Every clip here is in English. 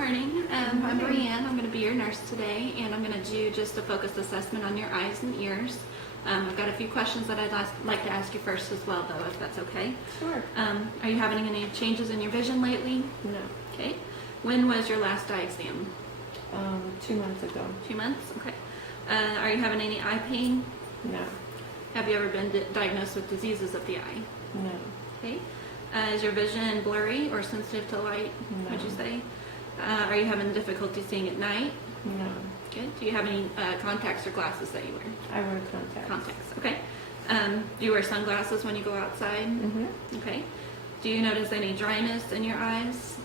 morning. I'm Brianne. I'm going to be your nurse today, and I'm going to do just a focused assessment on your eyes and ears. I've got a few questions that I'd like to ask you first as well, though, if that's okay. Sure. Are you having any changes in your vision lately? No. Okay. When was your last eye exam? 2 months ago. 2 months? Okay. Are you having any eye pain? No. Have you ever been diagnosed with diseases of the eye? No. Okay. Is your vision blurry or sensitive to light, No. would you say? Are you having difficulty seeing at night? No. Good. Do you have any contacts or glasses that you wear? I wear contacts. Contacts, okay. Do you wear sunglasses when you go outside? Mm-hmm. Okay. Do you notice any dryness in your eyes?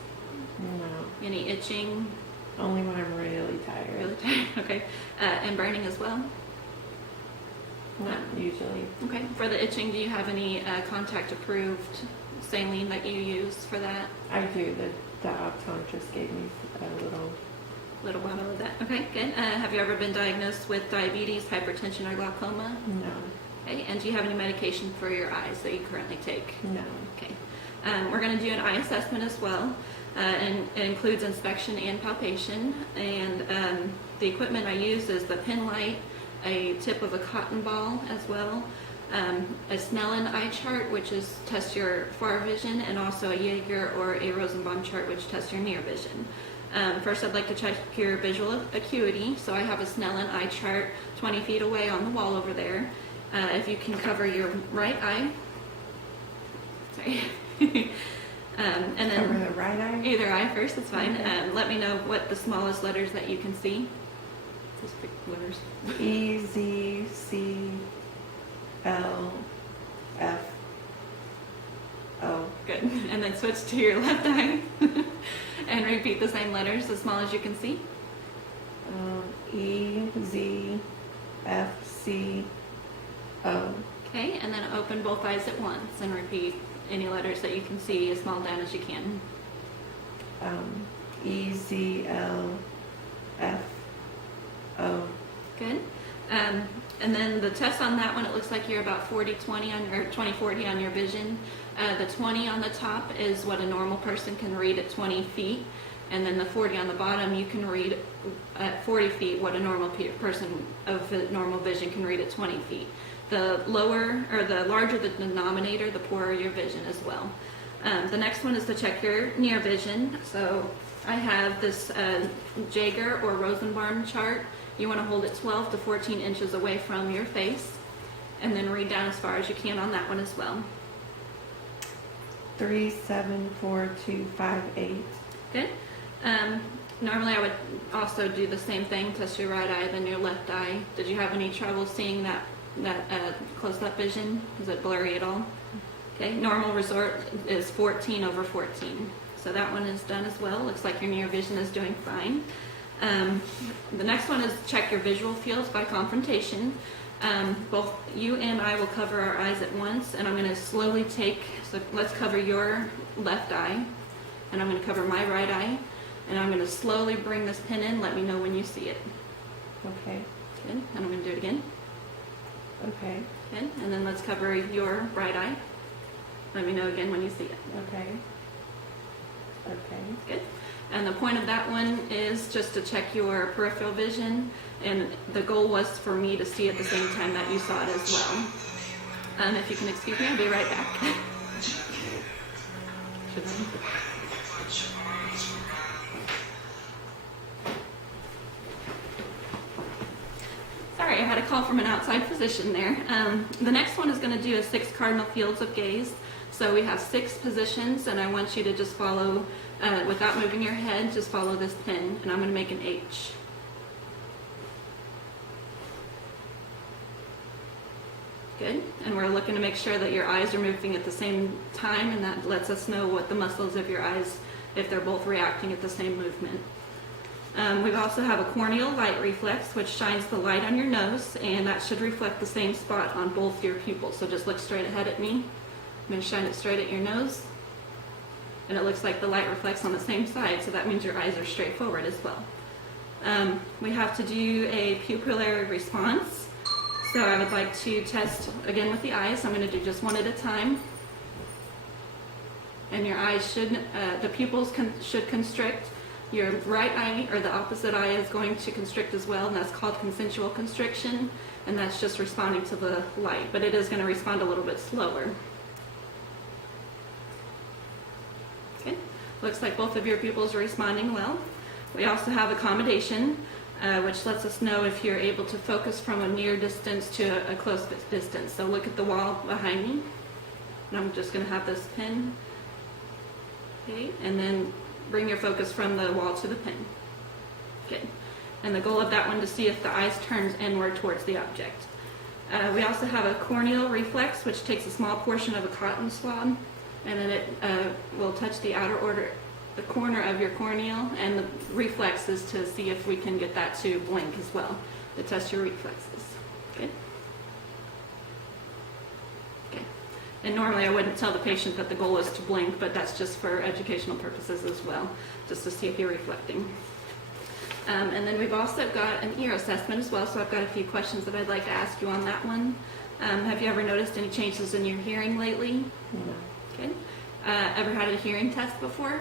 No. Any itching? Only when I'm really tired. Really tired? Okay. And burning as well? Not usually. Okay. For the itching, do you have any contact approved saline that you use for that? I do. The optometrist gave me a Little bottle of that. Okay, good. Have you ever been diagnosed with diabetes, hypertension, or glaucoma? No. Okay. And do you have any medication for your eyes that you currently take? No. Okay. We're going to do an eye assessment as well, and it includes inspection and palpation. And the equipment I use is the pen light, a tip of a cotton ball as well, a Snellen eye chart, which is tests your far vision, and also a Jaeger or a Rosenbaum chart, which tests your near vision. First, I'd like to check your visual acuity. So I have a Snellen eye chart 20 feet away on the wall over there. If you can cover your right eye. Sorry. And then Cover the right eye? either eye first, it's fine. Okay. Let me know what the smallest letters that you can see. Just pick letters. E, Z, C, L, F, O. Good. And then switch to your left eye and repeat the same letters as small as you can see. E, Z, F, C, O. Okay, and then open both eyes at once and repeat any letters that you can see as small down as you can. E, Z, L, F, O. Good. And then the test on that one, it looks like you're about 40/20 on your 20/40 on your vision. The 20 on the top is what a normal person can read at 20 feet, and then the 40 on the bottom you can read at 40 feet what a normal person of normal vision can read at 20 feet. The lower or the larger the denominator, the poorer your vision as well. The next one is to check your near vision. So I have this Jaeger or Rosenbaum chart. You want to hold it 12 to 14 inches away from your face, and then read down as far as you can on that one as well. 3, 7, 4, 2, 5, 8. Good. Normally I would also do the same thing, test your right eye, then your left eye. Did you have any trouble seeing that close-up vision? Is it blurry at all? Okay, normal resort is 14/14. So that one is done as well. Looks like your near vision is doing fine. The next one is check your visual fields by confrontation. Both you and I will cover our eyes at once, and I'm going to slowly so let's cover your left eye, and I'm going to cover my right eye, and I'm going to slowly bring this pin in. Let me know when you see it. Okay. Good. And I'm going to do it again. Okay. Good. And then let's cover your right eye. Let me know again when you see it. Okay. Okay. Good. And the point of that one is just to check your peripheral vision, and the goal was for me to see at the same time that you saw it as well. If you can excuse me, I'll be right back. Sorry, I had a call from an outside physician there. The next one is going to do a 6 cardinal fields of gaze. So we have 6 positions, and I want you to just follow, without moving your head, just follow this pin, and I'm going to make an H. Good. And we're looking to make sure that your eyes are moving at the same time, and that lets us know what the muscles of your eyes, if they're both reacting at the same movement. We also have a corneal light reflex, which shines the light on your nose, and that should reflect the same spot on both your pupils. So just look straight ahead at me. I'm going to shine it straight at your nose, and it looks like the light reflects on the same side, so that means your eyes are straight forward as well. We have to do a pupillary response. So I would like to test again with the eyes. I'm going to do just one at a time. And your eyes should, the pupils should constrict. Your right eye, or the opposite eye, is going to constrict as well, and that's called consensual constriction, and that's just responding to the light, but it is going to respond a little bit slower. Okay, looks like both of your pupils are responding well. We also have accommodation, which lets us know if you're able to focus from a near distance to a close distance. So look at the wall behind me, and I'm just going to have this pin. Okay, and then bring your focus from the wall to the pin. Okay, and the goal of that one to see if the eyes turns inward towards the object. We also have a corneal reflex, which takes a small portion of a cotton swab, and then it will touch the the corner of your corneal, and the reflex is to see if we can get that to blink as well, to test your reflexes. Okay. And normally I wouldn't tell the patient that the goal is to blink, but that's just for educational purposes as well, just to see if you're reflecting. And then we've also got an ear assessment as well, so I've got a few questions that I'd like to ask you on that one. Have you ever noticed any changes in your hearing lately? No. Okay. Ever had a hearing test before?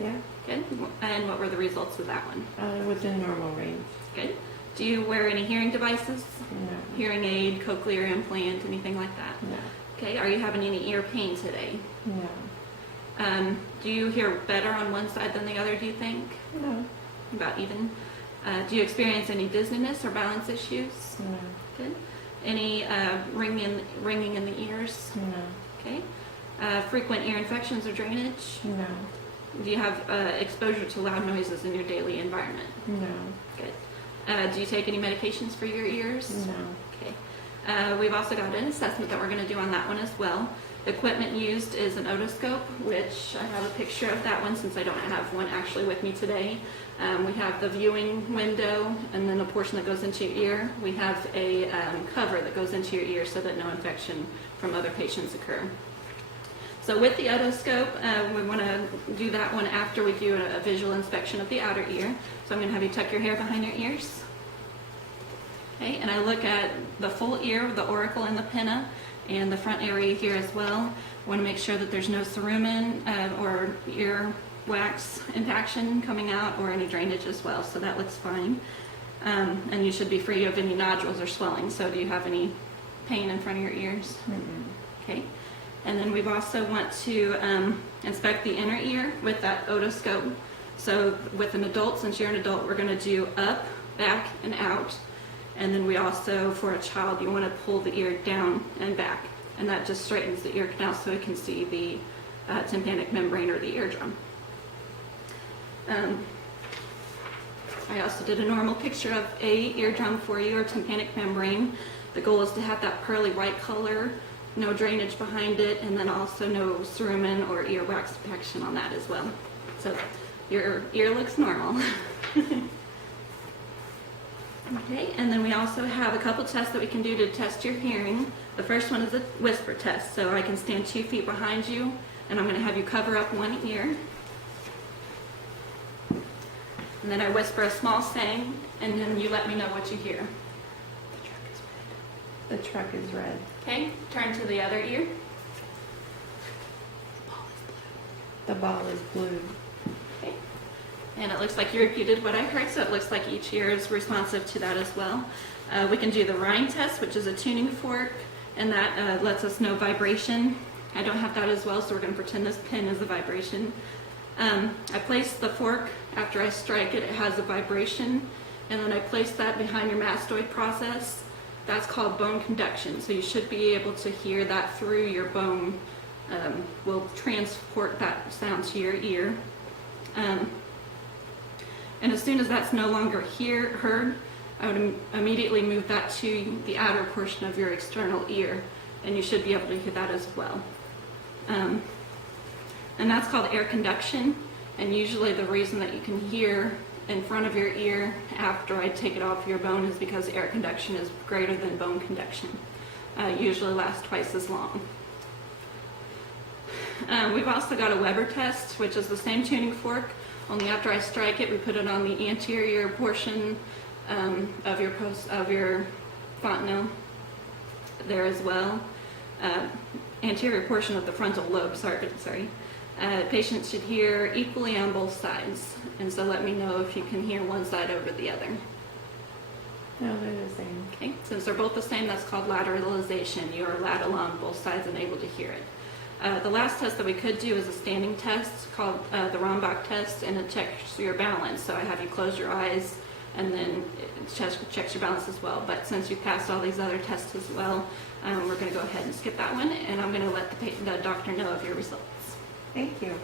Yeah. Good. And what were the results of that one? Within normal range. Good. Do you wear any hearing devices? No. Hearing aid, cochlear implant, anything like that? No. Okay. Are you having any ear pain today? No. Do you hear better on one side than the other, do you think? No. About even? Do you experience any dizziness or balance issues? No. Good. Any ringing in the ears? No. Okay. Frequent ear infections or drainage? No. Do you have exposure to loud noises in your daily environment? No. Good. Do you take any medications for your ears? No. Okay. We've also got an assessment that we're going to do on that one as well. The equipment used is an otoscope, which I have a picture of that one since I don't have one actually with me today. We have the viewing window and then a portion that goes into your ear. We have a cover that goes into your ear so that no infection from other patients occur. So with the otoscope, we want to do that one after we do a visual inspection of the outer ear. So I'm going to have you tuck your hair behind your ears. Okay, and I look at the full ear, the auricle and the pinna, and the front area here as well. I want to make sure that there's no cerumen or ear wax impaction coming out or any drainage as well, so that looks fine. And you should be free of any nodules or swelling. So do you have any pain in front of your ears? Mm-mm. Okay. And then we also want to inspect the inner ear with that otoscope. So with an adult, since you're an adult, we're going to do up, back, and out. And then we also, for a child, you want to pull the ear down and back. And that just straightens the ear canal so we can see the tympanic membrane or the eardrum. I also did a normal picture of a eardrum for you, or tympanic membrane. The goal is to have that pearly white color, no drainage behind it, and then also no cerumen or earwax impaction on that as well. So your ear looks normal. Okay, and then we also have a couple tests that we can do to test your hearing. The first one is a whisper test. So I can stand 2 feet behind you, and I'm going to have you cover up one ear. And then I whisper a small saying, and then you let me know what you hear. The truck is red. Okay, turn to the other ear. The ball is blue. Okay. And it looks like you repeated what I heard, so it looks like each ear is responsive to that as well. We can do the Rhine test, which is a tuning fork, and that lets us know vibration. I don't have that as well, so we're going to pretend this pin is a vibration. I place the fork after I strike it. It has a vibration, and then I place that behind your mastoid process. That's called bone conduction, so you should be able to hear that through your bone. We'll transport that sound to your ear. And as soon as that's no longer heard, I would immediately move that to the outer portion of your external ear, and you should be able to hear that as well. And that's called air conduction, and usually the reason that you can hear in front of your ear after I take it off your bone is because air conduction is greater than bone conduction. Usually lasts twice as long. We've also got a Weber test, which is the same tuning fork, only after I strike it, we put it on the anterior portion of your fontanelle there as well. Anterior portion of the frontal lobe, sorry. Patients should hear equally on both sides, and so let me know if you can hear one side over the other. No, they're the same. Okay, since they're both the same, that's called lateralization. You are lateral on both sides and able to hear it. The last test that we could do is a standing test called the Rombach test, and it checks your balance. So I have you close your eyes, and then it checks your balance as well. But since you passed all these other tests as well, we're going to go ahead and skip that one, and I'm going to let the doctor know of your results. Thank you.